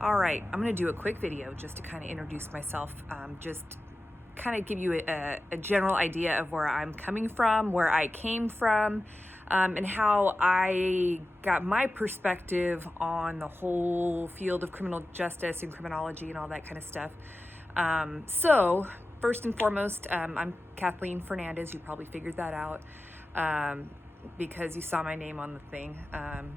All right, I'm going to do a quick video just to kind of introduce myself, just kind of give you a general idea of where I'm coming from, where I came from, and how I got my perspective on the whole field of criminal justice and criminology and all that kind of stuff. So, first and foremost, I'm Kathleen Fernandez. You probably figured that out because you saw my name on the thing. I'm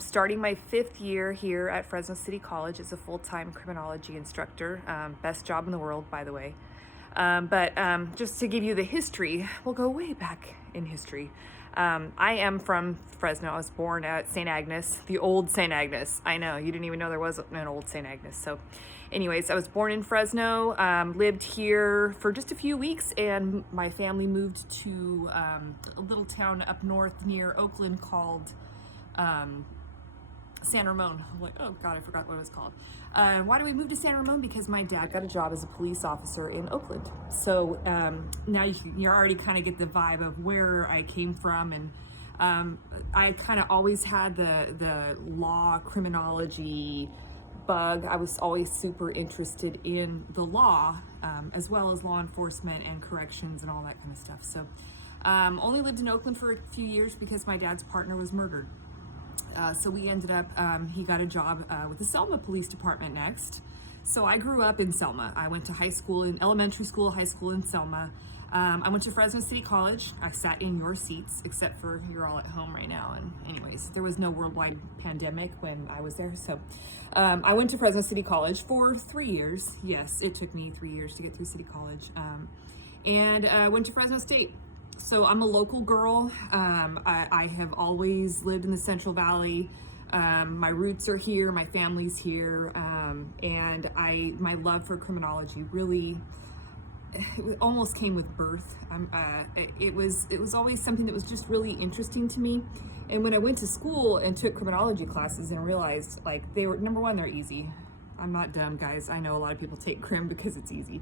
starting my 5th year here at Fresno City College as a full-time criminology instructor. Best job in the world, by the way. But just to give you the history, we'll go way back in history. I am from Fresno. I was born at St. Agnes, the old St. Agnes. I know, you didn't even know there was an old St. Agnes. So anyways, I was born in Fresno, lived here for just a few weeks, and my family moved to a little town up north near Oakland called San Ramon. I'm like, oh God, I forgot what it was called. Why do we move to San Ramon? Because my dad got a job as a police officer in Oakland. So now you already kind of get the vibe of where I came from, and I kind of always had the law criminology bug. I was always super interested in the law, as well as law enforcement and corrections and all that kind of stuff. So only lived in Oakland for a few years because my dad's partner was murdered. So we ended up, he got a job with the Selma Police Department next. So I grew up in Selma. I went to elementary school, high school in Selma. I went to Fresno City College. I sat in your seats, except for you're all at home right now. And anyways, there was no worldwide pandemic when I was there. So I went to Fresno City College for 3 years. Yes, it took me 3 years to get through City College. And went to Fresno State. So I'm a local girl. I have always lived in the Central Valley. My roots are here, my family's here, and my love for criminology really, it almost came with birth. It was always something that was just really interesting to me. And when I went to school and took criminology classes and realized, like, number one, they're easy. I'm not dumb, guys. I know a lot of people take crim because it's easy.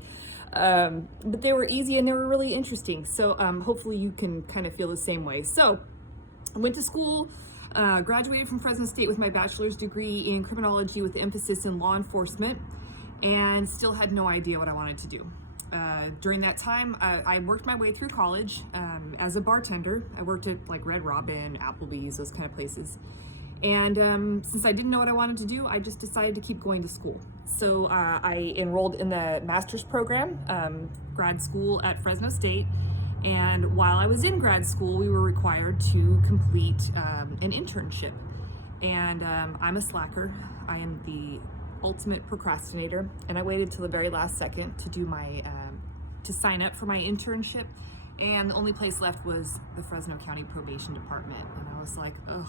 But they were easy and they were really interesting. So hopefully you can kind of feel the same way. So I went to school, graduated from Fresno State with my bachelor's degree in criminology with emphasis in law enforcement, and still had no idea what I wanted to do. During that time, I worked my way through college as a bartender. I worked at like Red Robin, Applebee's, those kind of places. And since I didn't know what I wanted to do, I just decided to keep going to school. So I enrolled in the master's program, grad school at Fresno State. And while I was in grad school, we were required to complete an internship. And I'm a slacker. I am the ultimate procrastinator. And I waited till the very last second to do to sign up for my internship. And the only place left was the Fresno County Probation Department. And I was like, ugh.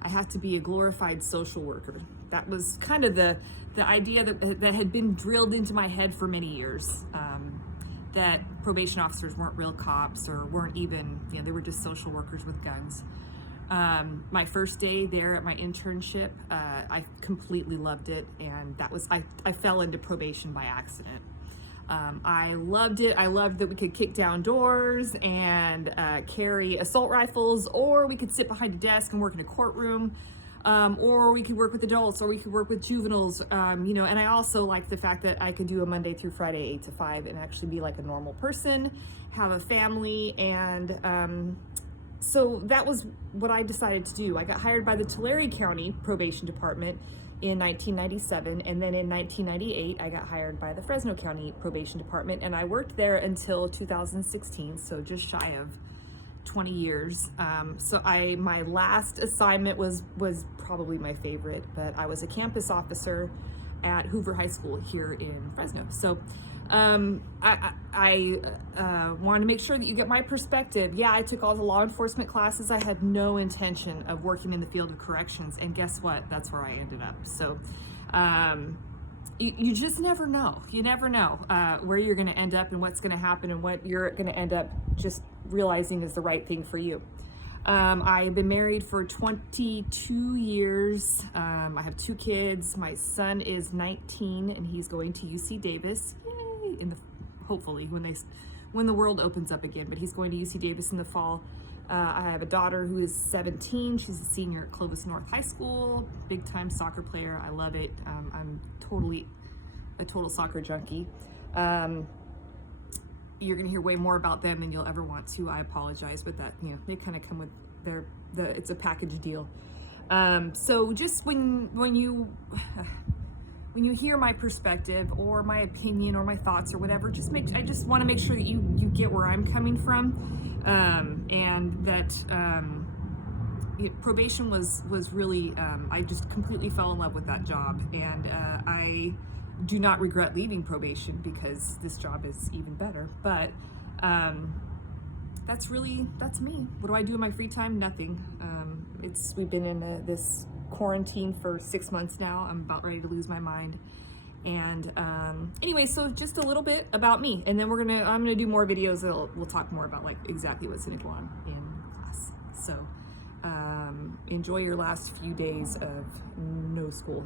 I have to be a glorified social worker. That was kind of the idea that had been drilled into my head for many years, that probation officers weren't real cops or weren't even, they were just social workers with guns. My first day there at my internship, I completely loved it, and I fell into probation by accident. I loved it. I loved that we could kick down doors and carry assault rifles, or we could sit behind a desk and work in a courtroom, or we could work with adults, or we could work with juveniles, and I also liked the fact that I could do a Monday through Friday 8 to 5 and actually be like a normal person, have a family, and so that was what I decided to do. I got hired by the Tulare County Probation Department in 1997, and then in 1998 I got hired by the Fresno County Probation Department, and I worked there until 2016, so just shy of 20 years. So my last assignment was probably my favorite, but I was a campus officer at Hoover High School here in Fresno. So I want to make sure that you get my perspective. Yeah, I took all the law enforcement classes. I had no intention of working in the field of corrections, and guess what? That's where I ended up. So you just never know. You never know where you're going to end up and what's going to happen and what you're going to end up just realizing is the right thing for you. I've been married for 22 years. I have 2 kids. My son is 19 and he's going to UC Davis. Yay! Hopefully when the world opens up again, but he's going to UC Davis in the fall. I have a daughter who is 17. She's a senior at Clovis North High School, big time soccer player. I love it. I'm totally a total soccer junkie. You're gonna hear way more about them than you'll ever want to. I apologize, but that, you know, they kind of come with it's a package deal. So just when you hear my perspective or my opinion or my thoughts or whatever, I just want to make sure that you get where I'm coming from, and that probation was really, I just completely fell in love with that job, and I do not regret leaving probation because this job is even better. But that's me. What do I do in my free time? Nothing. We've been in this quarantine for 6 months now. I'm about ready to lose my mind. And anyway, so just a little bit about me, and then I'm gonna do more videos that we'll talk more about, like, exactly what's gonna go on in class. So enjoy your last few days of no school.